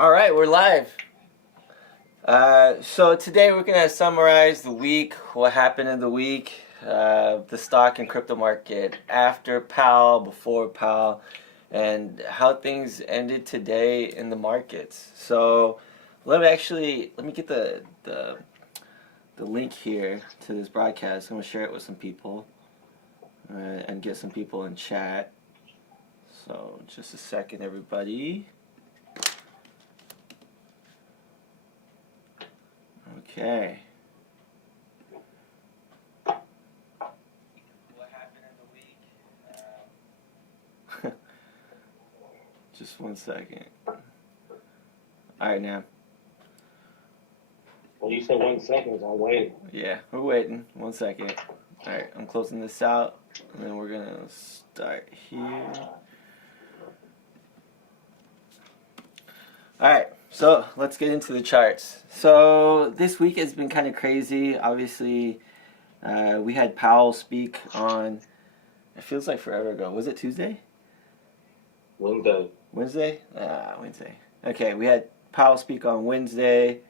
All right, we're live. So today we're gonna summarize the week, what happened in the week, the stock and crypto market after Powell, before Powell, and how things ended today in the markets. So let me get the link here to this broadcast. I'm gonna share it with some people and get some people in chat. So just a second, everybody. Okay. What happened in the week? Just 1 second. All right, now. Well, you said 1 second, so I'm waiting. Yeah, we're waiting. 1 second. All right, I'm closing this out, and then we're gonna start here. All right, so let's get into the charts. So this week has been kind of crazy. Obviously, we had Powell speak on. It feels like forever ago. Was it Tuesday? Wednesday. Wednesday? Wednesday. Okay, we had Powell speak on Wednesday,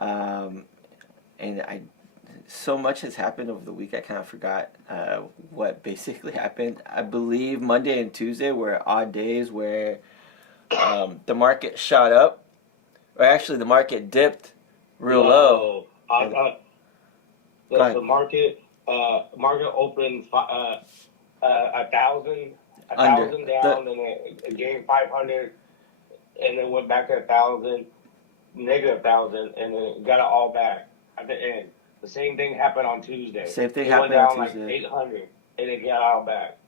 and so much has happened over the week. I kind of forgot what basically happened. I believe Monday and Tuesday were odd days where the market shot up, or actually the market dipped real low. The market opened 1,000 down, and it gained 500, and then went back to 1,000, negative 1,000, and then it got it all back at the end. The same thing happened on Tuesday. Same thing happened on Tuesday. Like 800, and it got all back.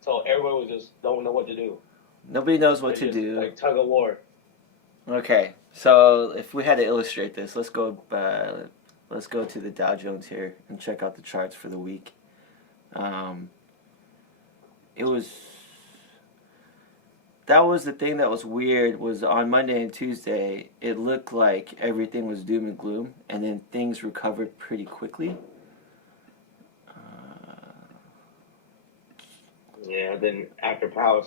So everyone was just don't know what to do. Nobody knows what to do. Like tug of war. Okay, so if we had to illustrate this, let's go to the Dow Jones here and check out the charts for the week. That was the thing that was weird, was on Monday and Tuesday, it looked like everything was doom and gloom, and then things recovered pretty quickly. Yeah, then after Powell.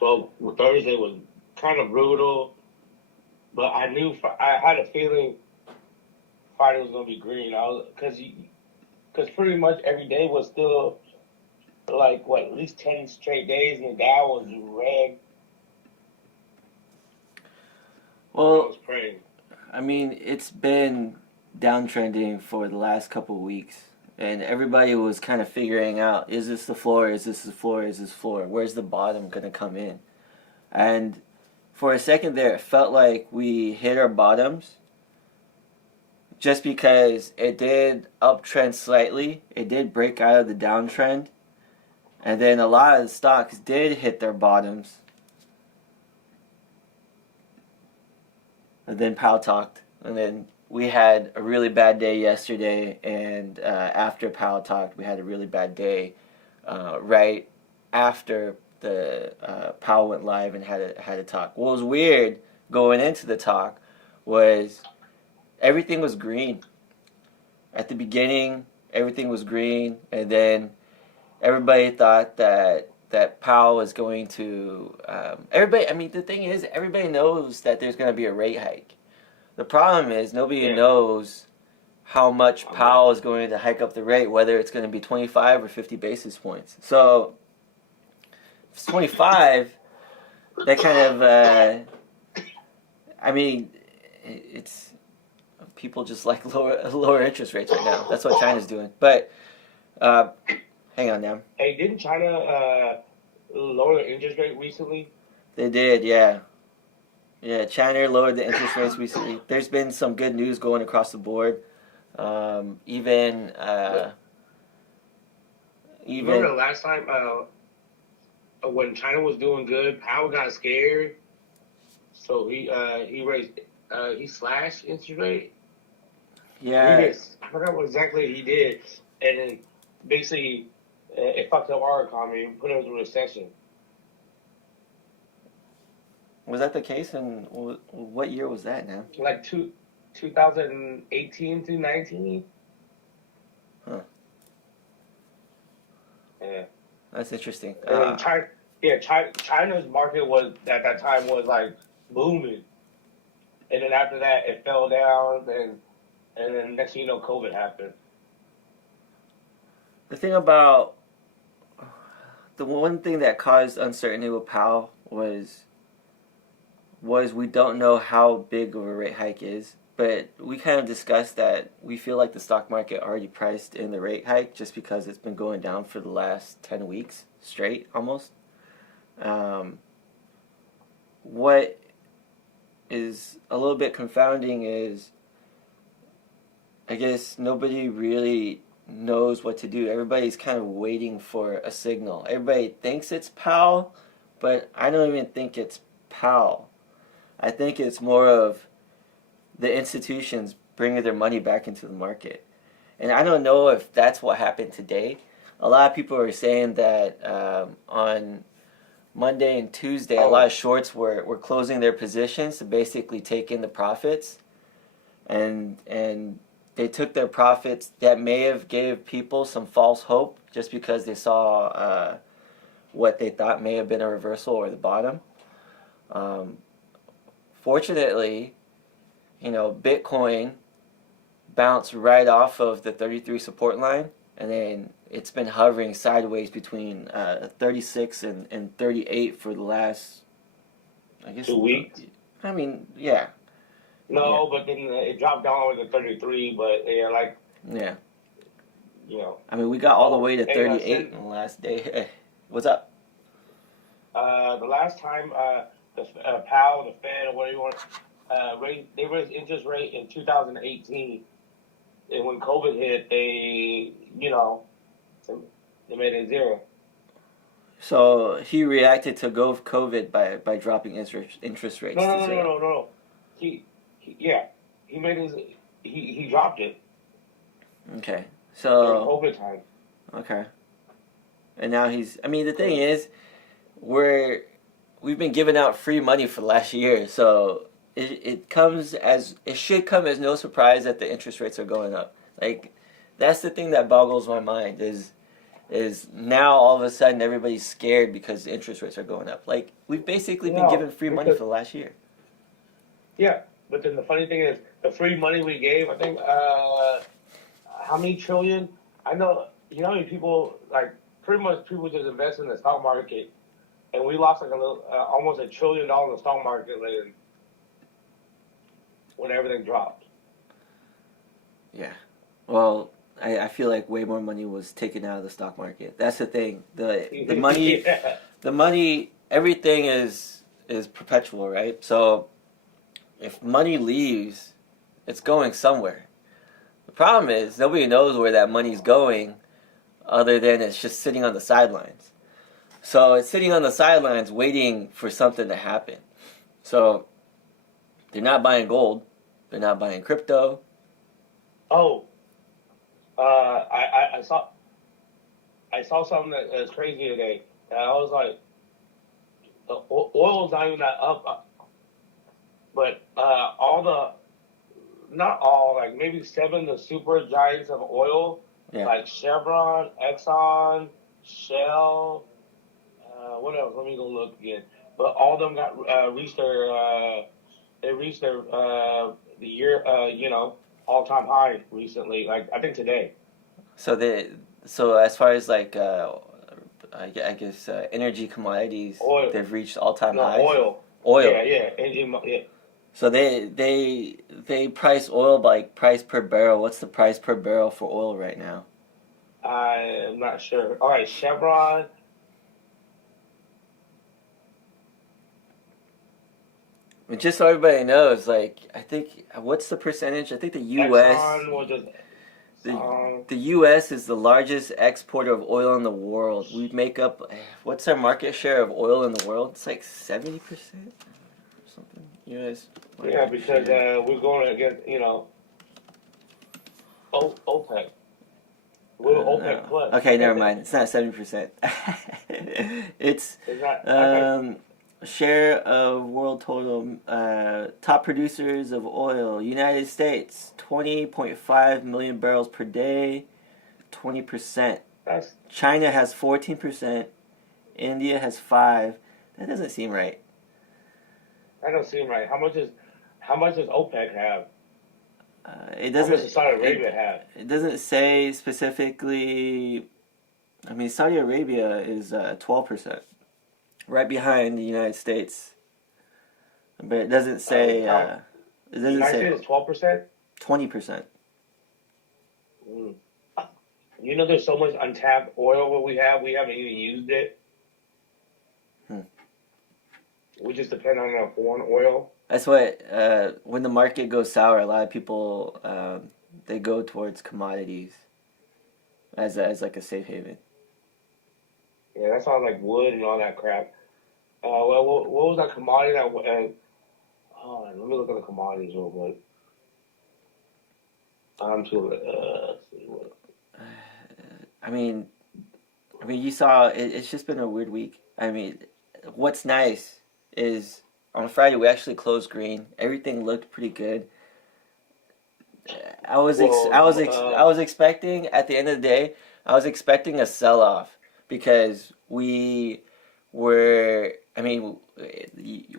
So Thursday was kind of brutal, but I had a feeling Friday was going to be green. Because pretty much every day was still like at least 10 straight days, and the Dow was red. Well, I was praying. I mean, it's been downtrending for the last couple of weeks, and everybody was kind of figuring out, is this the floor, is this the floor, is this floor, where's the bottom going to come in? And for a second there, it felt like we hit our bottoms, just because it did uptrend slightly, it did break out of the downtrend, and then a lot of the stocks did hit their bottoms. And then Powell talked, and then we had a really bad day yesterday, and after Powell talked, we had a really bad day right after the Powell went live and had a talk. What was weird going into the talk was everything was green. At the beginning, everything was green, and then everybody thought that Powell was going to the thing is, everybody knows that there's going to be a rate hike. The problem is nobody knows how much Powell is going to hike up the rate, whether it's going to be 25 or 50 basis points. So if it's 25, that kind of it's people just like lower interest rates right now. That's what China's doing. But hang on now. Hey, didn't China lower the interest rate recently? They did, yeah. Yeah, China lowered the interest rates recently. There's been some good news going across the board. Even remember the last time when China was doing good, Powell got scared, so he slashed interest rate. Yeah. I forgot what exactly he did, and then basically it fucked up our economy and put us in a recession. Was that the case? And what year was that now? Like 2018 to 19. Huh. Yeah. That's interesting. China's market was at that time was like booming, and then after that it fell down, and then next thing you know, COVID happened. The thing about the one thing that caused uncertainty with Powell was we don't know how big of a rate hike is. But we kind of discussed that we feel like the stock market already priced in the rate hike just because it's been going down for the last 10 weeks straight almost. What is a little bit confounding is I guess nobody really knows what to do. Everybody's kind of waiting for a signal. Everybody thinks it's Powell, but I don't even think it's Powell. I think it's more of the institutions bringing their money back into the market. And I don't know if that's what happened today. A lot of people are saying that on Monday and Tuesday, a lot of shorts were closing their positions to basically take in the profits. And they took their profits that may have gave people some false hope just because they saw what they thought may have been a reversal or the bottom. Fortunately, Bitcoin bounced right off of the 33 support line, and then it's been hovering sideways between 36 and 38 for the last, I guess, 2 weeks. I mean, yeah. No, yeah. But then it dropped down over to 33. But yeah. I mean, we got all the way to 38 in the last day. What's up? The last time the Powell, the Fed, or whatever you want, they raised interest rate in 2018, and when COVID hit, they made it zero. So he reacted to COVID by dropping interest rates. No. He made his he dropped it. Okay, so COVID time. Okay, and now the thing is, we've been giving out free money for the last year, so it should come as no surprise that the interest rates are going up. Like, that's the thing that boggles my mind is now all of a sudden everybody's scared because the interest rates are going up. Like, we've basically been given free money for the last year. Yeah, but then the funny thing is, the free money we gave, I think, how many trillion? I know, how many people, pretty much people just invest in the stock market, and we lost almost $1 trillion in the stock market when everything dropped. Yeah. Well, I feel like way more money was taken out of the stock market. That's the thing. The money, yeah. The money, everything is perpetual, right? So if money leaves, it's going somewhere. The problem is nobody knows where that money's going, other than it's just sitting on the sidelines. So it's sitting on the sidelines waiting for something to happen. So they're not buying gold. They're not buying crypto. Oh, I saw something that was crazy today. And I was like, oil's not even that up, but not all, maybe 7 the super giants of oil, like Chevron, Exxon, Shell. What else? Let me go look again. But all of them got reached their the year all-time high recently. I think today. So as far as I guess energy commodities, oil. They've reached all-time highs. Oil. Yeah. Yeah. So they price oil by price per barrel. What's the price per barrel for oil right now? I'm not sure. All right, Chevron. Just so everybody knows, I think, what's the percentage? I think the U.S. The U.S. is the largest exporter of oil in the world. We make up, what's our market share of oil in the world? It's 70% or something. U.S. Yeah, because we're going against, OPEC. We're OPEC plus. Okay, never mind. It's not 70%. It's share of world total. Top producers of oil: United States, 20.5 million barrels per day, 20%. China has 14%. India has 5%. That doesn't seem right. That don't seem right. How much does OPEC have? It How much doesn't does Saudi it Arabia have? it doesn't say specifically. I mean, Saudi Arabia is 12%, right behind the United States, but it doesn't say. It The doesn't United say States is 12%. 20%. Mm. You know, there's so much untapped oil what we have. We haven't even used it. Hmm. We just depend on our foreign oil. That's what when the market goes sour, a lot of people they go towards commodities as like a safe haven. Yeah, that's all like wood and all that crap. Well, what was that commodity that? Oh, let me look at the commodities real quick. I'm too. Let's see what. I mean, you saw it's just been a weird week. I mean, what's nice is on Friday we actually closed green. Everything looked pretty good. I was expecting at the end of the day I was expecting a sell off because we were. I mean,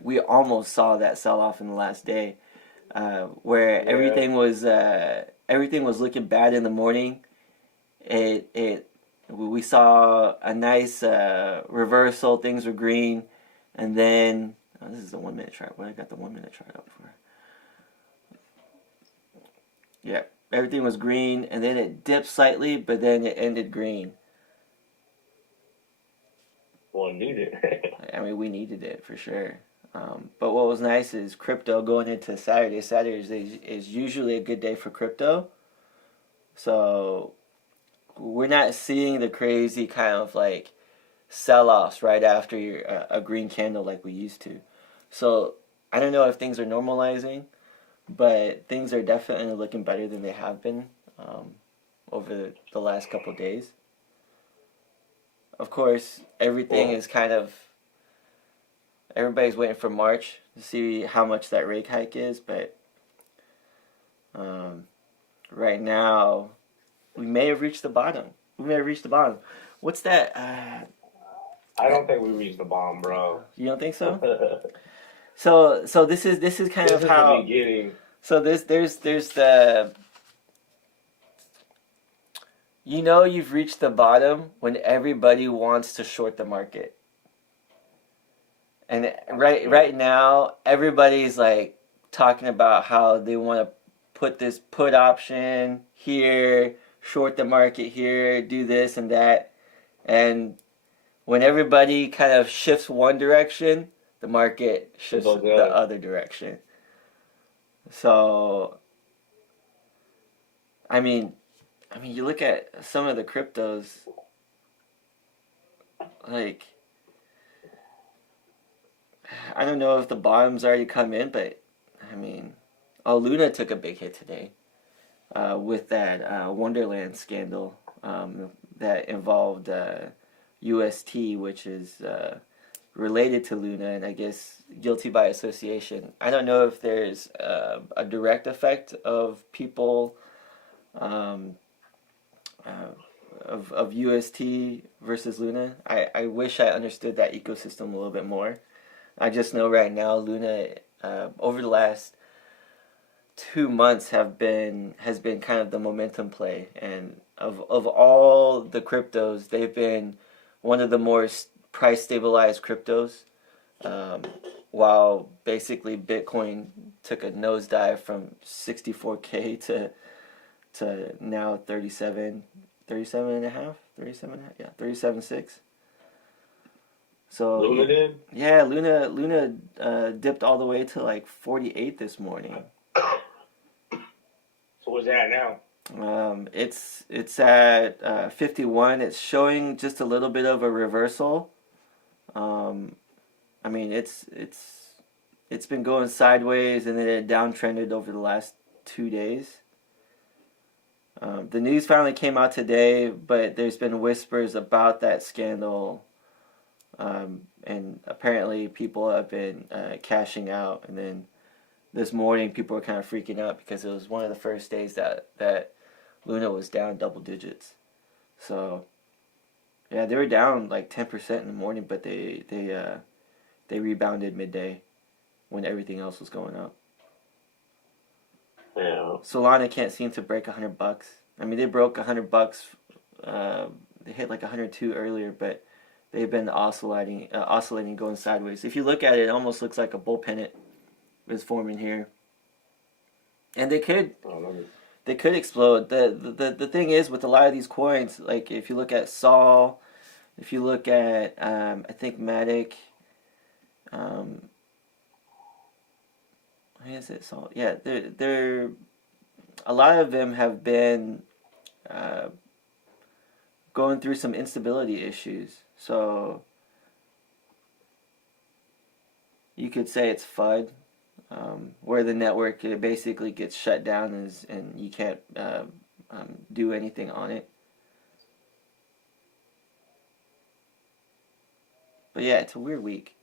we almost saw that sell off in the last day, where Yeah, everything was looking bad in the morning. It we saw a nice reversal. Things were green, and then this is the 1 minute chart. What I got the 1 minute chart up for? Yeah, everything was green, and then it dipped slightly, but then it ended green. well, need it. I mean, we needed it for sure. But what was nice is crypto going into Saturday. Saturday is usually a good day for crypto, so we're not seeing the crazy kind of like sell-offs right after a green candle like we used to. So I don't know if things are normalizing, but things are definitely looking better than they have been over the last couple of days. Of course, everything Well, is kind of everybody's waiting for March to see how much that rate hike is, but um, right now we may have reached the bottom. We may have reached the bottom. What's that? I don't think we reached the bomb, bro. You don't think so? This So this is kind is of the how. beginning. So there's the you've reached the bottom when everybody wants to short the market. And right now everybody's like talking about how they want to put this put option here, short the market here, do this and that. And when everybody kind of shifts one direction, the market It shifts goes the the other. other direction. So I mean, you look at some of the cryptos, like I don't know if the bottom's already come in, but I mean, Luna took a big hit today with that Wonderland scandal that involved UST, which is related to Luna, and I guess guilty by association. I don't know if there's a direct effect of people. Um, of UST versus Luna. I wish I understood that ecosystem a little bit more. I just know right now Luna over the last 2 months has been kind of the momentum play, and of all the cryptos, they've been one of the more price stabilized cryptos. Um, while basically Bitcoin took a nosedive from 64K to now 37 and a half, 37, yeah, 37.6. So Luna did. yeah, Luna dipped all the way to like 48 this morning. So what's that now? It's at 51. It's showing just a little bit of a reversal. Um, I mean it's been going sideways and then it downtrended over the last 2 days. The news finally came out today, but there's been whispers about that scandal, and apparently people have been cashing out. And then this morning, people were kind of freaking out because it was one of the first days that Luna was down double digits. So yeah, they were down like 10% in the morning, but they rebounded midday when everything else was going up. Yeah. Solana can't seem to break $100. I mean, they broke $100. They hit like 102 earlier, but they've been oscillating, going sideways. If you look at it, it almost looks like a bull pennant is forming here, and they could explode. The thing is with a lot of these coins, like if you look at Sol, if you look at I think Matic, what is it? Sol? Yeah, they're a lot of them have been going through some instability issues. So you could say it's FUD, where the network it basically gets shut down and you can't do anything on it. But yeah, it's a weird week.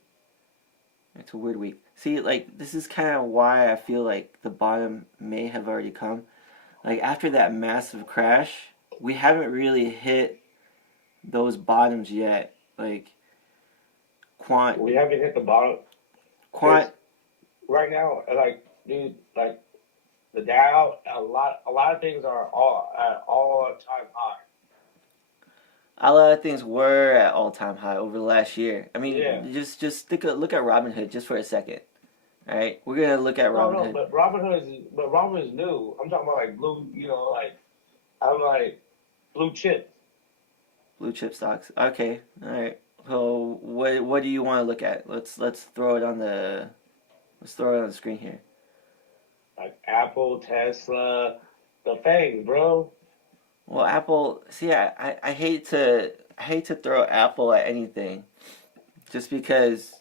It's a weird week. See, like, this is kind of why I feel like the bottom may have already come. Like, after that massive crash, we haven't really hit those bottoms yet. Like, we haven't hit the bottom. Right now, like, dude, like, the Dow, a lot of things are at all-time high. A lot of things were at all-time high over the last year. I mean, yeah. just look at Robinhood just for a second. All right, we're gonna look at Robinhood. But Robinhood is new. I'm talking about like blue, I'm like blue chips. Blue chip stocks. Okay, all right. So what do you want to look at? Let's throw it on the screen here. Like Apple, Tesla, the FANG, bro. Well, Apple. See, I hate to throw Apple at anything, just because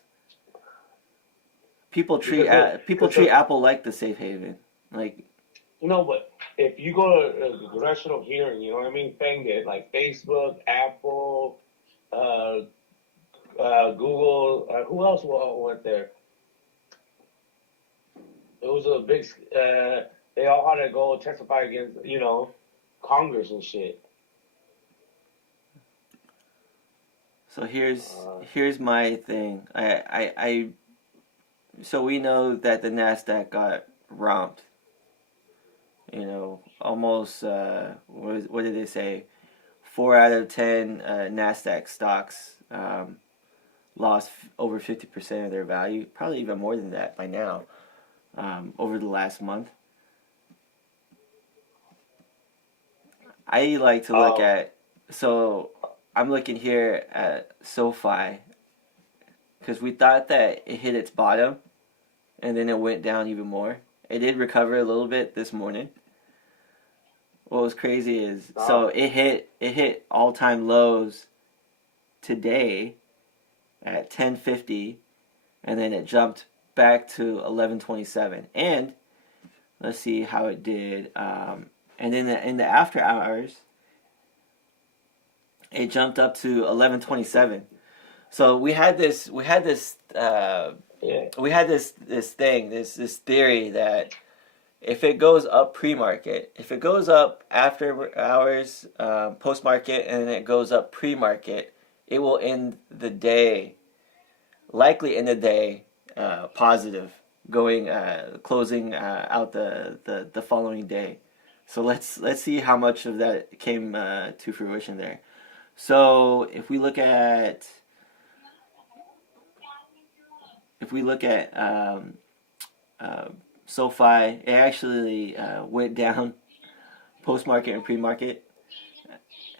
people treat Apple like the safe haven. Like, but if you go to a congressional hearing, you know what I mean? FANG did like Facebook, Apple, Google. Who else went there? It was a big. They all had to go testify against Congress and shit. So here's my thing. So we know that the Nasdaq got romped. Almost what did they say? 4 out of 10 Nasdaq stocks lost over 50% of their value. Probably even more than that by now. Over the last month. I like to look at, so I'm looking here at SoFi, because we thought that it hit its bottom and then it went down even more. It did recover a little bit this morning. What was crazy is, so it hit all-time lows today at 10.50, and then it jumped back to 11.27. And let's see how it did. And in the after hours, it jumped up to 11.27. So we had this theory that if it goes up pre-market, if it goes up after hours, post-market, and then it goes up pre-market, it will likely end the day positive, closing out the following day. So let's see how much of that came to fruition there. So if we look at SoFi, it actually went down post market and pre market.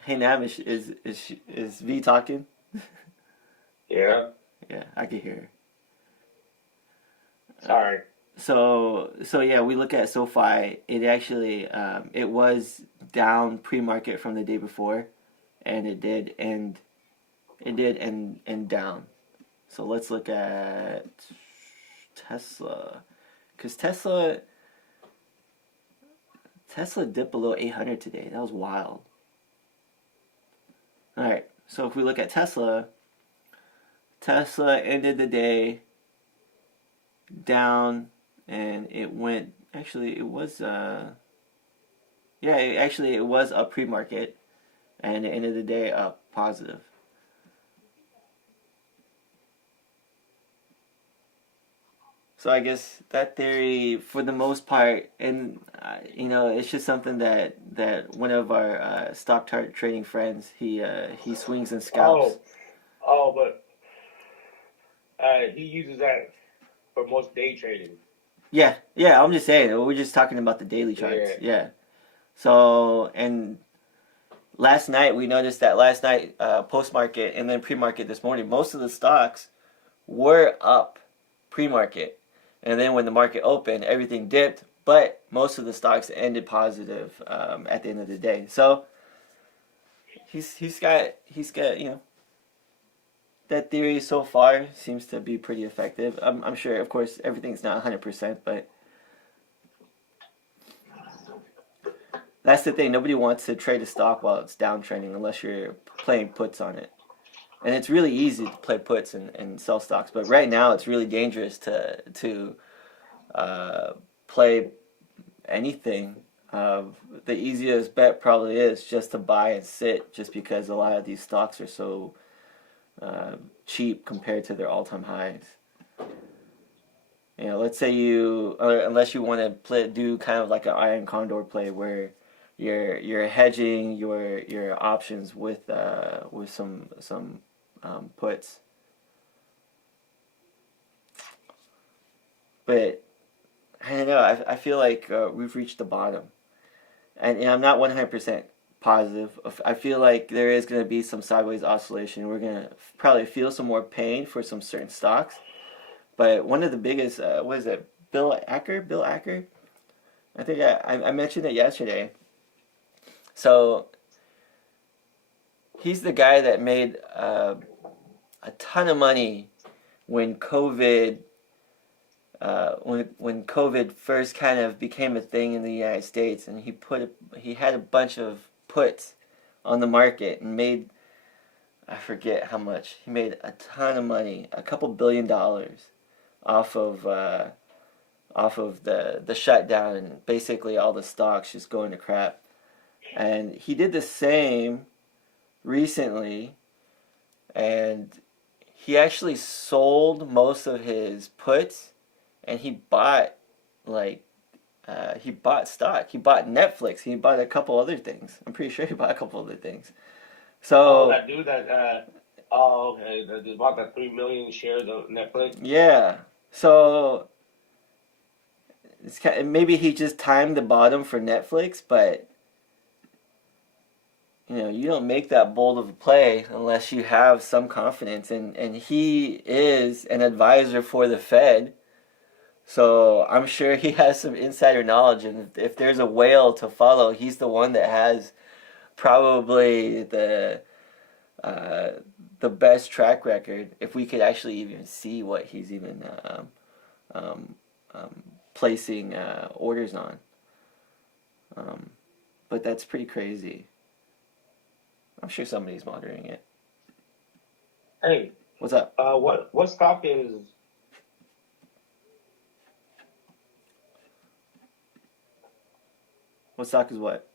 Hey Nav, is V talking? Yeah. Yeah, I can hear her. Sorry. So yeah, we look at SoFi. It actually it was down pre-market from the day before, and it did end down. So let's look at Tesla, because Tesla dipped below 800 today. That was wild. All right, so if we look at Tesla ended the day down. And it went, actually, it was up pre-market, and it ended the day up positive. So I guess that theory, for the most part, and it's just something that one of our stock trading friends, he swings and scalps. Oh, but he uses that for most day trading. Yeah, yeah. I'm just saying. We're just talking about the daily charts. Yeah. Yeah. So and last night we noticed that last night post market and then pre market this morning, most of the stocks were up pre market, and then when the market opened, everything dipped. But most of the stocks ended positive at the end of the day. So he's got that theory so far seems to be pretty effective. I'm sure, of course, everything's not 100%, but that's the thing. Nobody wants to trade a stock while it's downtrending unless you're playing puts on it. And it's really easy to play puts and sell stocks, but right now it's really dangerous to play anything. The easiest bet probably is just to buy and sit, just because a lot of these stocks are so cheap compared to their all-time highs. Let's say unless you want to do kind of like an iron condor play where you're hedging your options with some puts. But I don't know. I feel like we've reached the bottom, and I'm not 100% positive. I feel like there is going to be some sideways oscillation. We're going to probably feel some more pain for some certain stocks. But one of the biggest, what is it? Bill Acker. I think I mentioned it yesterday. So he's the guy that made a ton of money when COVID when COVID first kind of became a thing in the United States, and he had a bunch of puts on the market and made, I forget how much, he made a ton of money, a couple $1 billion off of the shutdown, and basically all the stocks just going to crap. And he did the same recently, and he actually sold most of his puts, and he bought stock. He bought Netflix. He bought a couple other things. I'm pretty sure he bought a couple other things. So that dude that okay, that just bought that 3 million shares of Netflix. yeah. So maybe he just timed the bottom for Netflix, but you don't make that bold of a play unless you have some confidence. And he is an advisor for the Fed. So I'm sure he has some insider knowledge, and if there's a whale to follow, he's the one that has probably the best track record. If we could actually even see what he's even placing orders on, but that's pretty crazy. I'm sure somebody's monitoring it. Hey, what's up? What stock is? What stock is what?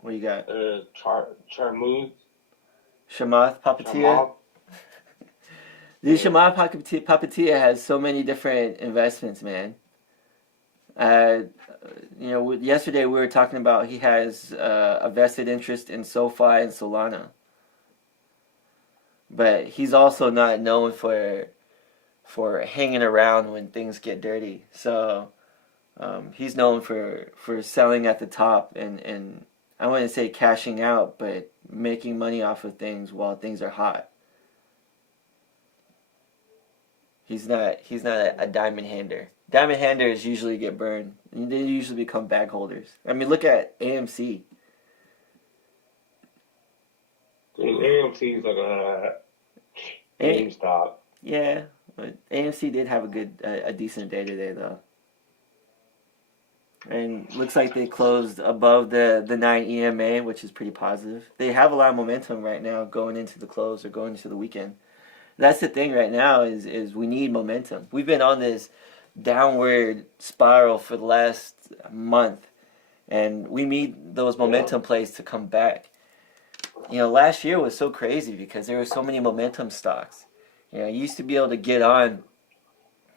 What do you got? Chamath Papatia? Dude, Chamath Papatia has so many different investments, man. Yesterday we were talking about he has a vested interest in SoFi and Solana. But he's also not known for hanging around when things get dirty. So he's known for selling at the top and I wouldn't say cashing out, but making money off of things while things are hot. He's not a diamond hander. Diamond handers usually get burned. They usually become bag holders. I mean, look at AMC. AMC is like a GameStop. Yeah, but AMC did have a decent day today, though. And looks like they closed above the 9 EMA, which is pretty positive. They have a lot of momentum right now going into the close or going into the weekend. That's the thing right now is we need momentum. We've been on this downward spiral for the last month, and we need those momentum plays to come back. Last year was so crazy because there were so many momentum stocks. You used to be able to get on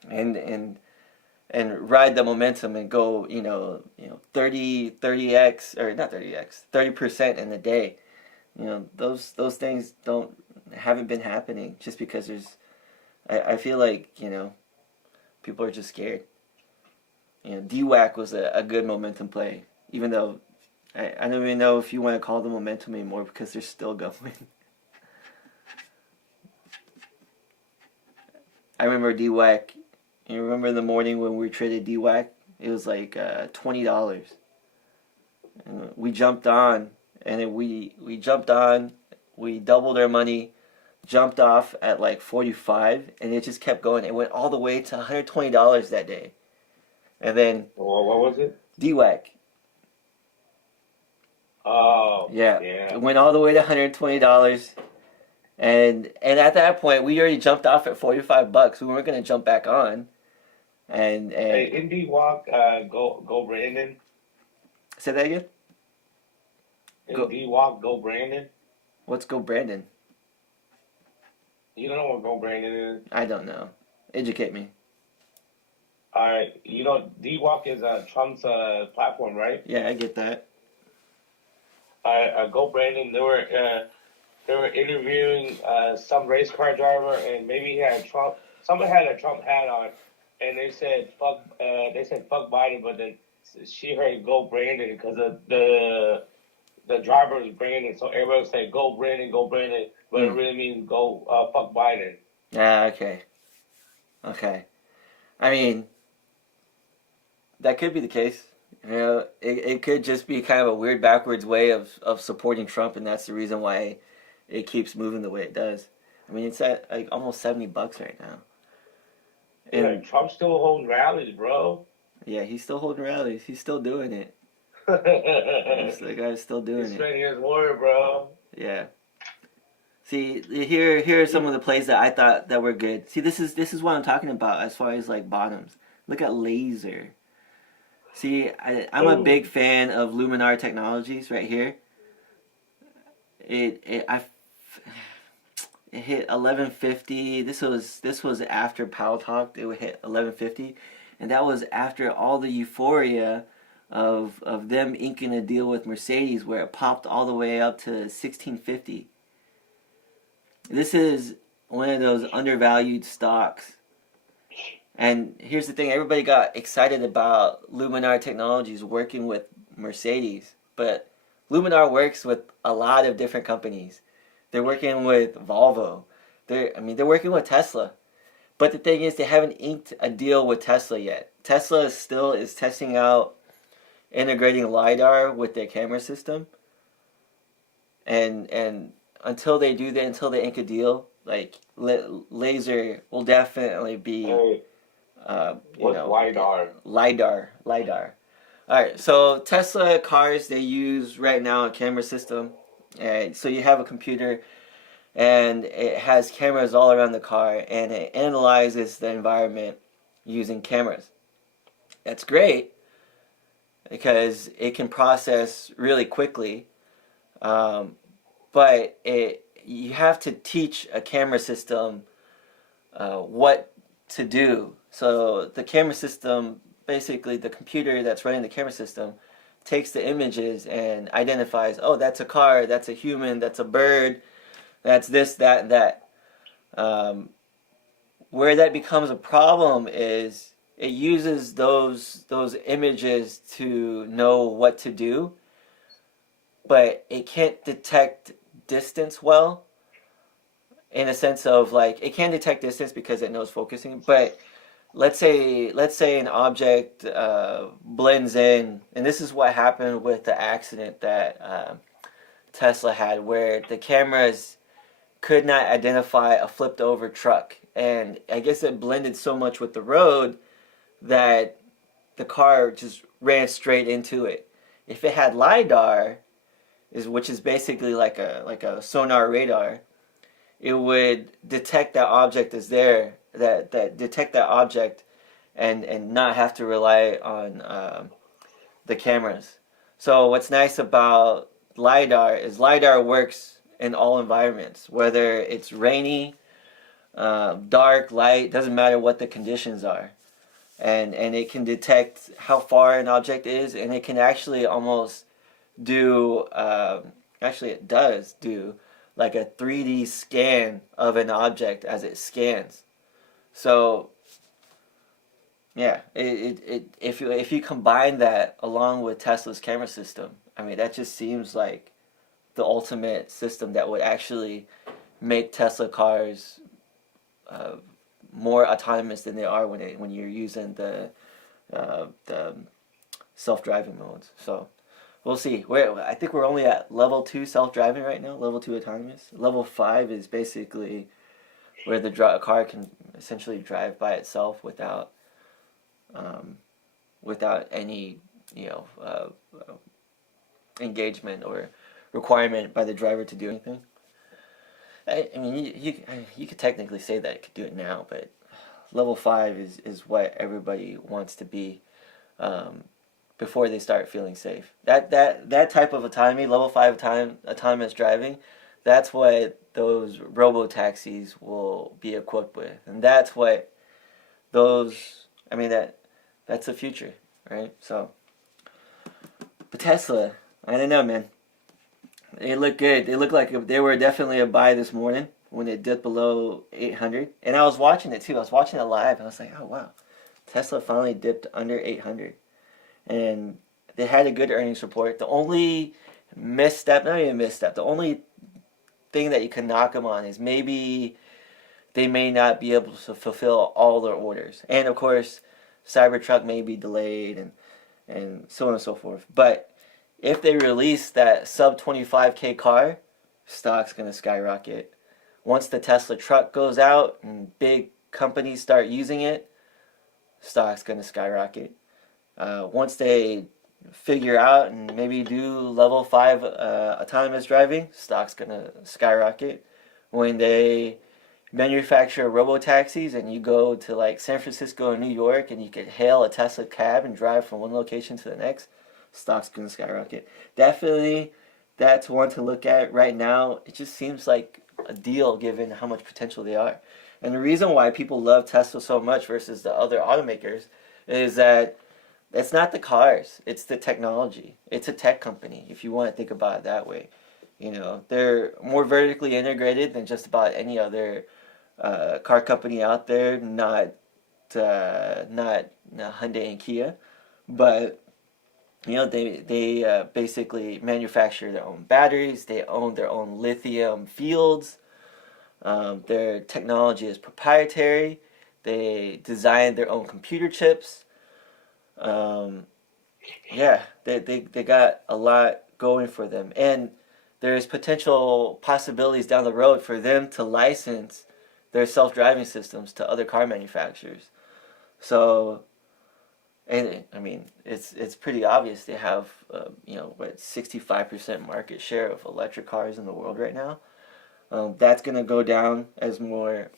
and ride the momentum and go 30x or not 30x 30% in a day. Those things haven't been happening just because I feel like people are just scared. DWAC was a good momentum play, even though I don't even know if you want to call them momentum anymore because they're still going. I remember DWAC. You remember in the morning when we traded DWAC? It was like $20. And we jumped on, and then we jumped on, we doubled our money, jumped off at like 45, and it just kept going. It went all the way to $120 that day. And then what was it? DWAC. Oh, Yeah. yeah. It went all the way to $120. And at that point, we already jumped off at $45. We weren't going to jump back on. And Hey, Indie Walk, go Brandon. Say that again? Indie Walk, go Brandon. What's Go Brandon? You don't know what Go Brandon is? I don't know. Educate me. All right, D-Walk is Trump's platform, right? Yeah, I get that. Go Brandon. They were interviewing some race car driver, and maybe he had Trump. Someone had a Trump hat on, and they said fuck. They said fuck Biden, but then she heard Go Brandon because of the driver was Brandon, so everybody would say Go Brandon, but it really means go fuck Biden. Ah, okay. I mean, that could be the case. It could just be kind of a weird backwards way of supporting Trump, and that's the reason why it keeps moving the way it does. I mean, it's at like almost $70 right now. And Trump's still holding rallies, bro. Yeah, he's still holding rallies. He's still doing it. The guy's still doing He's spreading his word, bro. Yeah. See, here are some of the plays that I thought that were good. See, this is what I'm talking about as far as like bottoms. Look at Laser. See, I'm a big fan of Luminar Technologies right here. It hit 1150. This was after Powell talked. It would hit 1150, and that was after all the euphoria of them inking a deal with Mercedes, where it popped all the way up to 1650. This is one of those undervalued stocks. And here's the thing, everybody got excited about Luminar Technologies working with Mercedes, but Luminar works with a lot of different companies. They're working with Volvo. They're working with Tesla. But the thing is, they haven't inked a deal with Tesla yet. Tesla still is testing out integrating LiDAR with their camera system. And until they do that, until they ink a deal, like Laser will definitely be... What's LiDAR? LiDAR. Alright, so Tesla cars, they use right now a camera system. And so you have a computer and it has cameras all around the car and it analyzes the environment using cameras. That's great because it can process really quickly. But you have to teach a camera system what to do. So the camera system, basically the computer that's running the camera system, takes the images and identifies, oh, that's a car, that's a human, that's a bird, that's this, that, and that. Where that becomes a problem is it uses those images to know what to do, but it can't detect distance well, in a sense of like, it can detect distance because it knows focusing, but let's say an object blends in, and this is what happened with the accident that Tesla had, where the cameras could not identify a flipped over truck, and I guess it blended so much with the road that the car just ran straight into it. If it had LiDAR, which is basically like a sonar radar, it would detect that object as there, that detect that object and not have to rely on the cameras. So what's nice about LiDAR is LiDAR works in all environments, whether it's rainy, dark, light, doesn't matter what the conditions are. And it can detect how far an object is, and it can actually almost do, actually it does do, like a 3D scan of an object as it scans. So yeah, if you combine that along with Tesla's camera system, I mean that just seems like the ultimate system that would actually make Tesla cars uh, more autonomous than they are when you're using the self-driving modes. So we'll see. I think we're only at level 2 self-driving right now. Level 2 autonomous. Level 5 is basically where the car can essentially drive by itself um, without any you know uh, engagement or requirement by the driver to do anything. I mean, you could technically say that it could do it now, but level 5 is what everybody wants to be um, before they start feeling safe. That type of autonomy, level 5 autonomous driving, that's what those robo taxis will be equipped with, and that's what those. I mean that's the future, right? So, but Tesla, I don't know, man. They look good. They look like they were definitely a buy this morning when it dipped below 800. And I was watching it too. I was watching it live, and I was like, oh wow, Tesla finally dipped under 800. And they had a good earnings report. The only misstep, not even misstep, the only thing that you can knock them on is maybe they may not be able to fulfill all their orders. And of course, Cybertruck may be delayed and so on and so forth. But if they release that sub 25K car, stock's going to skyrocket. Once the Tesla truck goes out and big companies start using it, stock's going to skyrocket. Once they figure out and maybe do level 5 autonomous driving, stock's going to skyrocket. When they manufacture robo taxis and you go to like San Francisco and New York and you can hail a Tesla cab and drive from one location to the next, stock's gonna skyrocket. Definitely, that's one to look at right now. It just seems like a deal given how much potential they are. And the reason why people love Tesla so much versus the other automakers is that it's not the cars, it's the technology. It's a tech company, if you want to think about it that way. You know, they're more vertically integrated than just about any other car company out there, not Hyundai and Kia, but you know they basically manufacture their own batteries. They own their own lithium fields. Their technology is proprietary. They design their own computer chips. Yeah, they got a lot going for them, and there's potential possibilities down the road for them to license their self-driving systems to other car manufacturers. So, and I mean, it's pretty obvious they have, 65% market share of electric cars in the world right now. That's gonna go down as more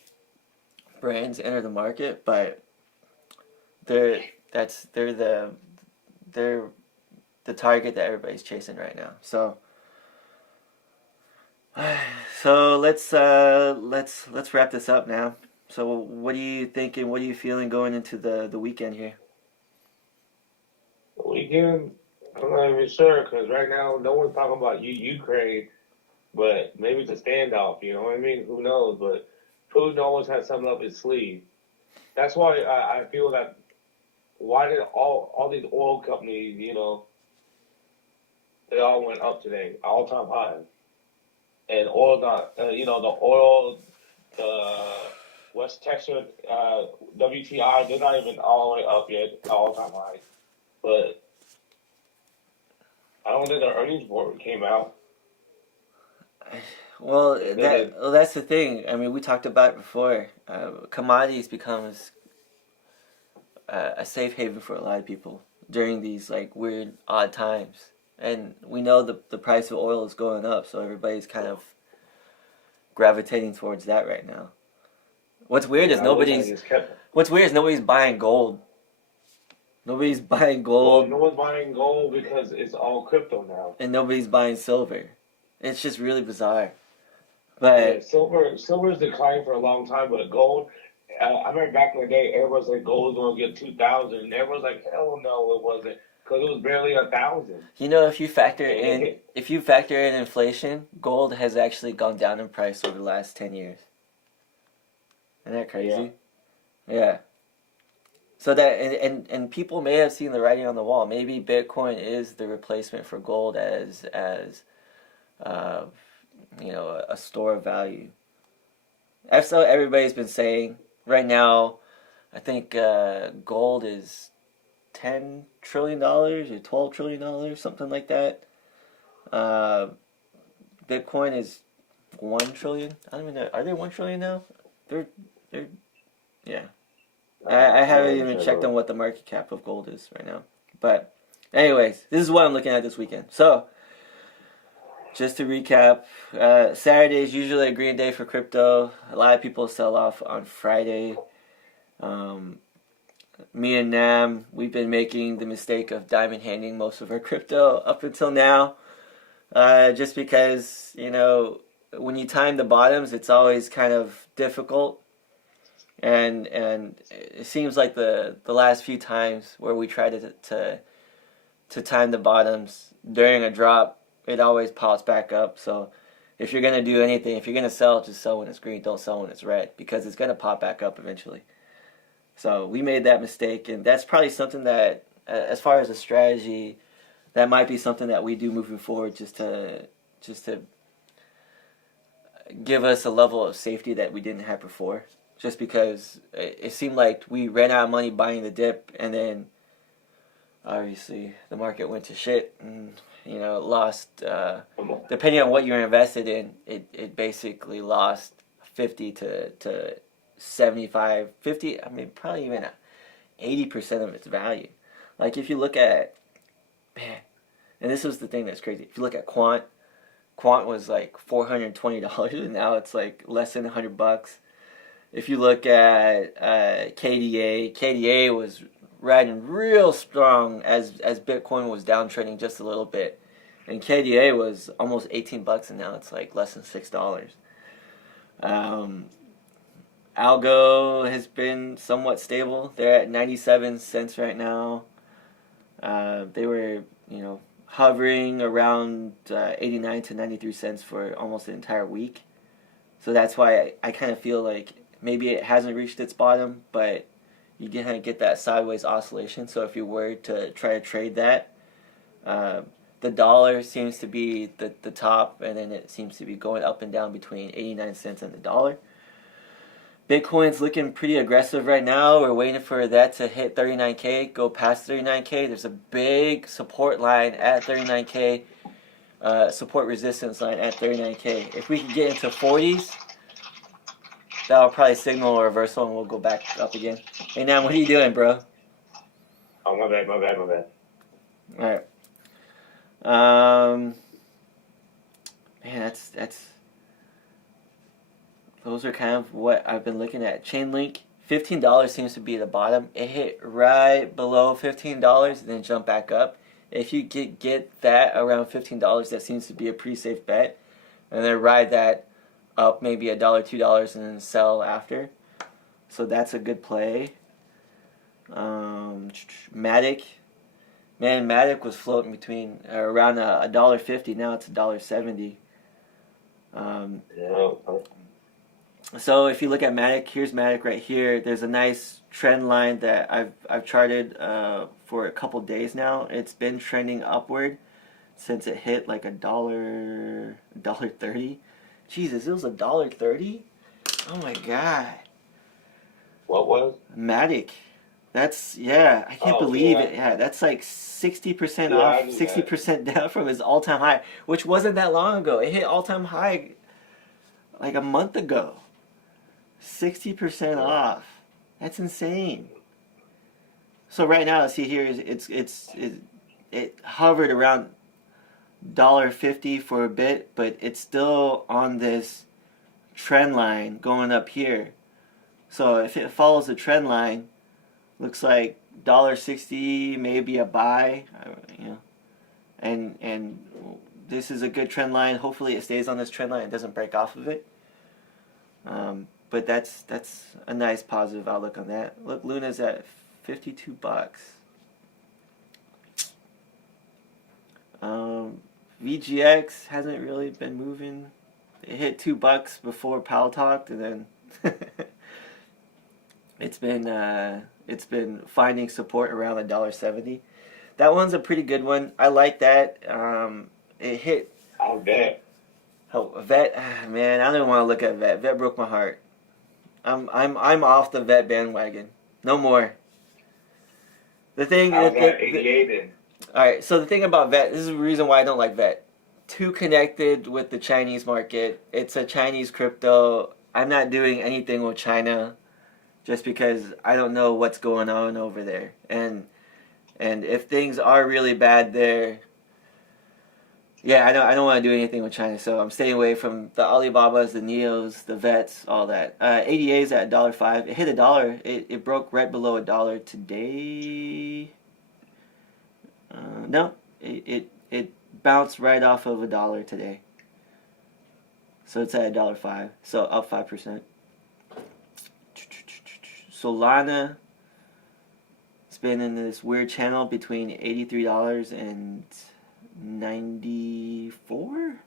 brands enter the market, but they're they're the target that everybody's chasing right now. So. So let's wrap this up now. So what are you thinking? What are you feeling going into the weekend here? Weekend, I'm not even sure because right now no one's talking about Ukraine, but maybe it's a standoff. You know what I mean? Who knows? But Putin always has something up his sleeve. That's why I feel that why did all these oil companies, they all went up today, all time high. And oil not, the oil, West Texas, WTI, they're not even all the way up yet, all time high. But I don't think the earnings report came out. Well, that's the thing. I mean, we talked about it before. Commodities becomes a safe haven for a lot of people during these like weird, odd times. And we know the price of oil is going up, so everybody's kind of gravitating towards that right now. What's weird is nobody's buying gold. Nobody's buying gold. Well, no one's buying gold because it's all crypto now. And nobody's buying silver. It's just really bizarre. Yeah, But silver's declined for a long time, but gold. I remember back in the day, everyone's like gold was gonna get 2,000, and everyone's like, hell no, it wasn't, because it was barely 1,000, you know, if you factor and it in hit. if you factor in inflation, gold has actually gone down in price over the last 10 years. Isn't that Yeah, crazy? Yeah. So that and people may have seen the writing on the wall. Maybe Bitcoin is the replacement for gold as uh, a store of value. That's what everybody's been saying. Right now, I think gold is $10 trillion or $12 trillion, something like that. Uh, Bitcoin is 1 trillion. I don't even know. Are they 1 trillion now? They're they're yeah. I I'm haven't not even sure checked on though. what the market cap of gold is right now. But anyways, this is what I'm looking at this weekend. So just to recap, Saturday is usually a green day for crypto. A lot of people sell off on Friday. Um, Me and Nam, we've been making the mistake of diamond handing most of our crypto up until now. Just because, when you time the bottoms, it's always kind of difficult. And it seems like the last few times where we tried to time the bottoms during a drop, it always pops back up. So if you're gonna do anything, if you're gonna sell, just sell when it's green. Don't sell when it's red because it's gonna pop back up eventually. So we made that mistake, and that's probably something that, as far as a strategy, that might be something that we do moving forward, just to give us a level of safety that we didn't have before. Just because it seemed like we ran out of money buying the dip, and then obviously the market went to shit, and lost. Depending on what you're invested in, it basically lost 50 to 75, 50. I mean, probably even 80% of its value. Like if you look at, man, and this was the thing that's crazy. If you look at Quant was like $420, and now it's like less than $100. If you look at KDA was riding real strong as Bitcoin was downtrending just a little bit, and KDA was almost $18, and now it's like less than $6. Um, Algo has been somewhat stable. They're at 97 cents right now. They were, hovering around 89 to 93 cents for almost the entire week. So that's why I kind of feel like maybe it hasn't reached its bottom, but you kind of get that sideways oscillation. So if you were to try to trade that, uh, the dollar seems to be the top, and then it seems to be going up and down between 89 cents and the dollar. Bitcoin's looking pretty aggressive right now. We're waiting for that to hit 39K, go past 39K. There's a big support line at 39K, support resistance line at 39K. If we can get into 40s, that'll probably signal a reversal and we'll go back up again. Hey, Nam, what are you doing, bro? Oh, my bad, my bad, my bad. All right. Man, that's those are kind of what I've been looking at. Chainlink, $15 seems to be the bottom. It hit right below $15 and then jumped back up. If you get that around $15, that seems to be a pretty safe bet. And then ride that up maybe $1, $2, and then sell after. So that's a good play. Matic, man, Matic was floating between around $1.50. Now it's $1.70. Yeah, So if you look at Matic, here's Matic right here. There's a nice trend line that I've charted for a couple days now. It's been trending upward since it hit like $1.30. Jesus, it was $1.30. Oh my god, what was? Matic. That's I can't Oh believe yeah, it. Yeah, that's like 60% yeah, I off, knew that. 60% down from his all-time high, which wasn't that long ago. It hit all-time high like a month ago. 60% Yeah. off. That's insane. So right now, see here, it hovered around $1.50 for a bit, but it's still on this trend line going up here. So if it follows the trend line, looks like $1.60 maybe a buy, and this is a good trend line. Hopefully it stays on this trend line. It doesn't break off of it. But that's a nice positive outlook on that. Look, Luna's at $52. VGX hasn't really been moving. It hit $2 before Powell talked, and then it's been finding support around $1.70. That one's a pretty good one. I like that. It hit. I'll bet. Oh, Vet, man, I don't even want to look at Vet. Vet broke my heart. I'm off the Vet bandwagon. No more. The thing. How's that 88 then? All right, so the thing about Vet, this is the reason why I don't like Vet. Too connected with the Chinese market. It's a Chinese crypto. I'm not doing anything with China, just because I don't know what's going on over there. And if things are really bad there, yeah, I don't want to do anything with China. So I'm staying away from the Alibabas, the Neos, the Vets, all that. ADA's at $1.05. It hit $1. It broke right below $1 today. No, it bounced right off of $1 today. So it's at $1.05. So up 5%. Solana, it's been in this weird channel between $83 and $94.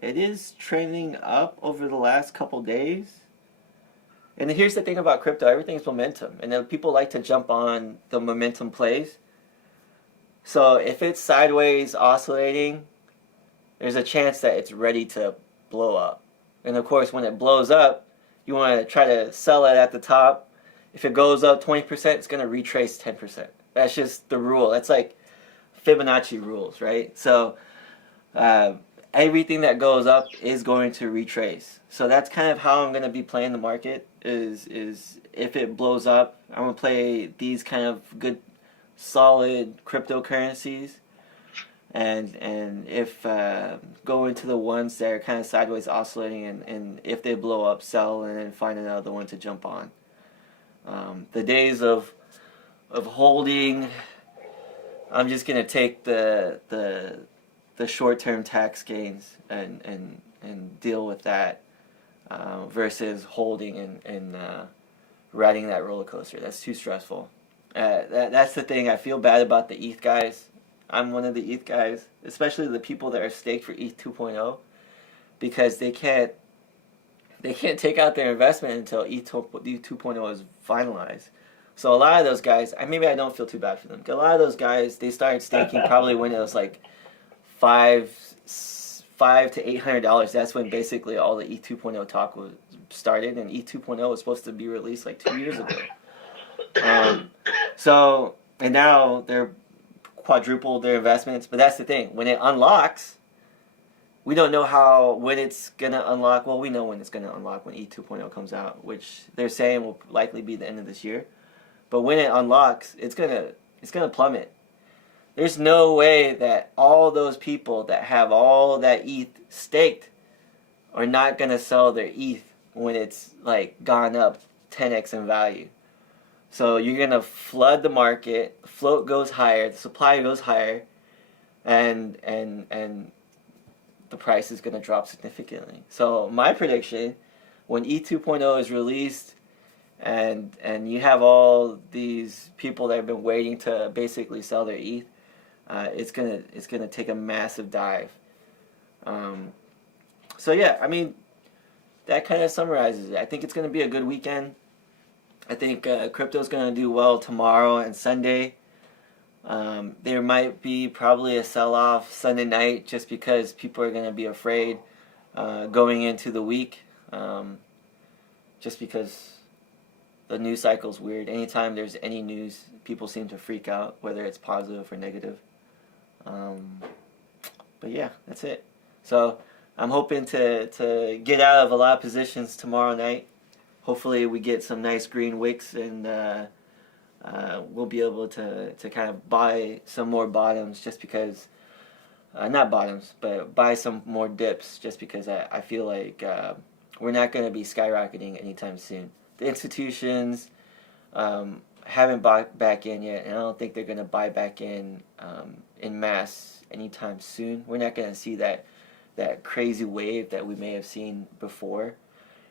It is trending up over the last couple days. And here's the thing about crypto, everything's momentum. And then people like to jump on the momentum plays. So if it's sideways oscillating, there's a chance that it's ready to blow up. And of course, when it blows up, you want to try to sell it at the top. If it goes up 20%, it's going to retrace 10%. That's just the rule. That's like Fibonacci rules, right? So everything that goes up is going to retrace. So that's kind of how I'm going to be playing the market is if it blows up, I'm going to play these kind of good, solid cryptocurrencies. And if go into the ones that are kind of sideways oscillating, and if they blow up, sell, and then find another one to jump on. The days of holding, I'm just gonna take the short-term tax gains and deal with that versus holding and riding that roller coaster. That's too stressful. That's the thing. I feel bad about the ETH guys. I'm one of the ETH guys, especially the people that are staked for ETH 2.0, because they can't take out their investment until ETH 2.0 is finalized. So a lot of those guys, maybe I don't feel too bad for them. A lot of those guys, they started staking probably when it was like $500 to $800. That's when basically all the ETH 2.0 talk was started, and ETH 2.0 was supposed to be released like 2 years ago. And now they're quadrupled their investments. But that's the thing. When it unlocks, we don't know when it's going to unlock. Well, we know when it's going to unlock when ETH 2.0 comes out, which they're saying will likely be the end of this year. But when it unlocks, it's gonna plummet. There's no way that all those people that have all that ETH staked are not going to sell their ETH when it's like gone up 10x in value. So you're going to flood the market, float goes higher, the supply goes higher, and the price is going to drop significantly. So my prediction, when ETH 2.0 is released and you have all these people that have been waiting to basically sell their ETH, it's gonna take a massive dive. So yeah, I mean, that kind of summarizes it. I think it's gonna be a good weekend. I think crypto's gonna do well tomorrow and Sunday. There might be probably a sell-off Sunday night just because people are gonna be afraid going into the week. Just because the news cycle's weird. Anytime there's any news, people seem to freak out, whether it's positive or negative. But yeah, that's it. So I'm hoping to get out of a lot of positions tomorrow night. Hopefully we get some nice green wicks, and we'll be able to kind of buy some more bottoms just because, not bottoms, but buy some more dips just because I feel like we're not going to be skyrocketing anytime soon. The institutions haven't bought back in yet, and I don't think they're going to buy back in mass anytime soon. We're not going to see that crazy wave that we may have seen before.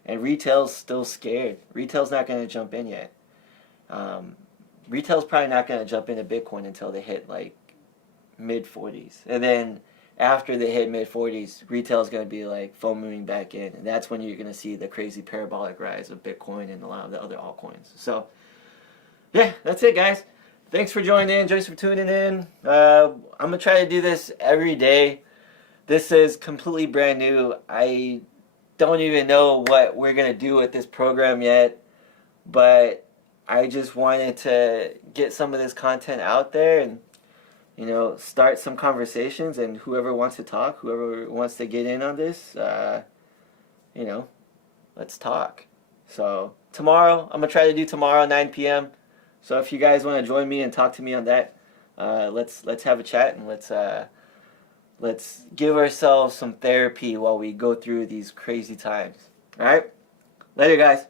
And retail's still scared. Retail's not going to jump in yet. Retail's probably not going to jump into Bitcoin until they hit like mid 40s. And then after they hit mid 40s, retail's going to be like foaming back in. And that's when you're going to see the crazy parabolic rise of Bitcoin and a lot of the other altcoins. So, yeah, that's it, guys. Thanks for joining in. Thanks for tuning in. I'm going to try to do this every day. This is completely brand new. I don't even know what we're going to do with this program yet, but I just wanted to get some of this content out there and, you know, start some conversations, and whoever wants to talk, whoever wants to get in on this, you know, let's talk. So tomorrow, I'm going to try to do tomorrow, 9 p.m. So if you guys want to join me and talk to me on that, let's have a chat, and let's give ourselves some therapy while we go through these crazy times. All right? Later, guys.